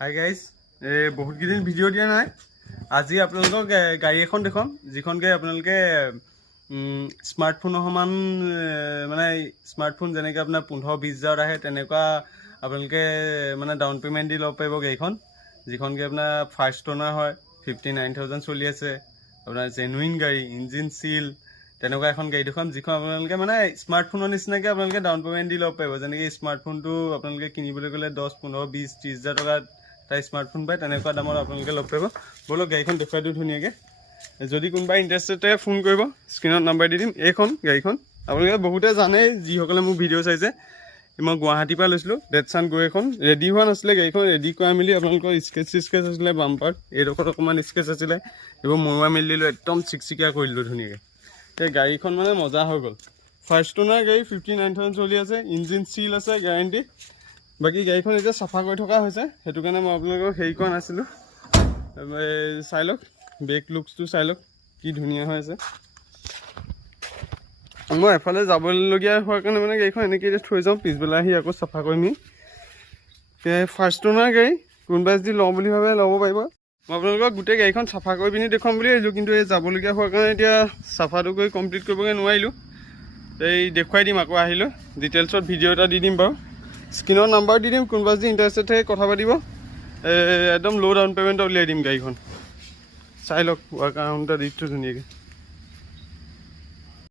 Hi guys, বহুত কেইদিন video' দিয়া নাই। আজি আপোনালোকক গাড়ী এখন দেখুৱাম, যিখন গাড়ী আপোনালোকে স্মাৰ্টফোনৰ সমান মানে স্মাৰ্টফোন যেনেকৈ আপোনাৰ 15-20 হাজাৰত আহে তেনেকুৱা আপোনালোকে মানে ডাউন পে'মেণ্ট দি ল'ব পাৰিব গাড়ীখন। যিখন গাড়ী আপোনাৰ ফাৰ্ষ্ট অ'নাৰ হয়, 59,000 চলি আছে। আপোনাৰ জেনুইন গাড়ী, ইঞ্জিন চিল, তেনেকুৱা এখন গাড়ী দেখুৱাম যিখন আপোনালোকে মানে স্মাৰ্টফোনৰ নিচিনাকৈ আপোনালোকে ডাউন পে'মেণ্ট দি ল'ব পাৰিব। যেনেকৈ স্মাৰ্টফোনটো আপোনালোকে কিনিবলৈ গ'লে 10, 15, 20, 30 হাজাৰ টকাত তাই স্মাৰ্টফোন পায়, তেনেকুৱা দামত আপোনালোকে ল'ব পাৰিব। ব'লক গাড়ীখন দেখুৱাই দিওঁ ধুনীয়াকৈ। যদি কোনোবা ইণ্টাৰেষ্টেড ফোন কৰিব, স্ক্ৰীণত নাম্বাৰ দি দিম। এইখন গাড়ীখন আপোনালোকে বহুতে জানেই, যিসকলে মোৰ ভিডিঅ' চাইছে। মই গুৱাহাটীৰ পৰা লৈছিলোঁ ডেটছান গৈ এখন ৰেডি হোৱা নাছিলে। গাড়ীখন ৰেডি কৰা মেলি আপোনালোকৰ স্কেচ আছিলে, বাম্পাৰত এইডোখৰত অকণমান স্কেচ আছিলে, এইবোৰ মৰুৱা মেলি দিলোঁ, একদম চিকচিকীয়া কৰি দিলোঁ ধুনীয়াকৈ। এই গাড়ীখন মানে মজা হৈ গ'ল। ফাৰ্ষ্ট অ'নাৰ গাড়ী, 59,000 চলি আছে, ইঞ্জিন চিল আছে, গেৰাণ্টি। বাকী গাড়ীখন এতিয়া চাফা কৰি থকা হৈছে, সেইটো কাৰণে মই আপোনালোকক হেৰি কৰা নাছিলোঁ। চাই লওক, বেক লুকছটো চাই লওক, কি ধুনীয়া হৈ আছে। মই এফালে যাবলগীয়া হোৱাৰ কাৰণে মানে গাড়ীখন এনেকৈ এতিয়া থৈ যাওঁ, পিছবেলা আহি আকৌ চাফা কৰিমি। ফাৰ্ষ্ট অ'নাৰ গাড়ী, কোনোবাই যদি লওঁ বুলি ভাবে ল'ব পাৰিব। মই আপোনালোকক গোটেই গাড়ীখন চাফা কৰি পিনি দেখুৱাম বুলি ভাবিলোঁ, কিন্তু এই যাবলগীয়া হোৱাৰ কাৰণে এতিয়া চাফাটো কৰি কমপ্লিট কৰিবগৈ নোৱাৰিলোঁ। এই দেখুৱাই দিম আকৌ আহিলোঁ, ডিটেইলছত ভিডিঅ' এটা দি দিম বাৰু। স্ক্ৰীণৰ নাম্বাৰ দি দিম, কোনোবা যদি ইণ্টাৰেষ্টেড থাকে কথা পাতিব। একদম ল' ডাউন পে'মেণ্টত উলিয়াই দিম গাড়ীখন। চাই লওক, ৱাৰ্ক আৰাউণ্ড এটা দিছোঁ ধুনীয়াকৈ।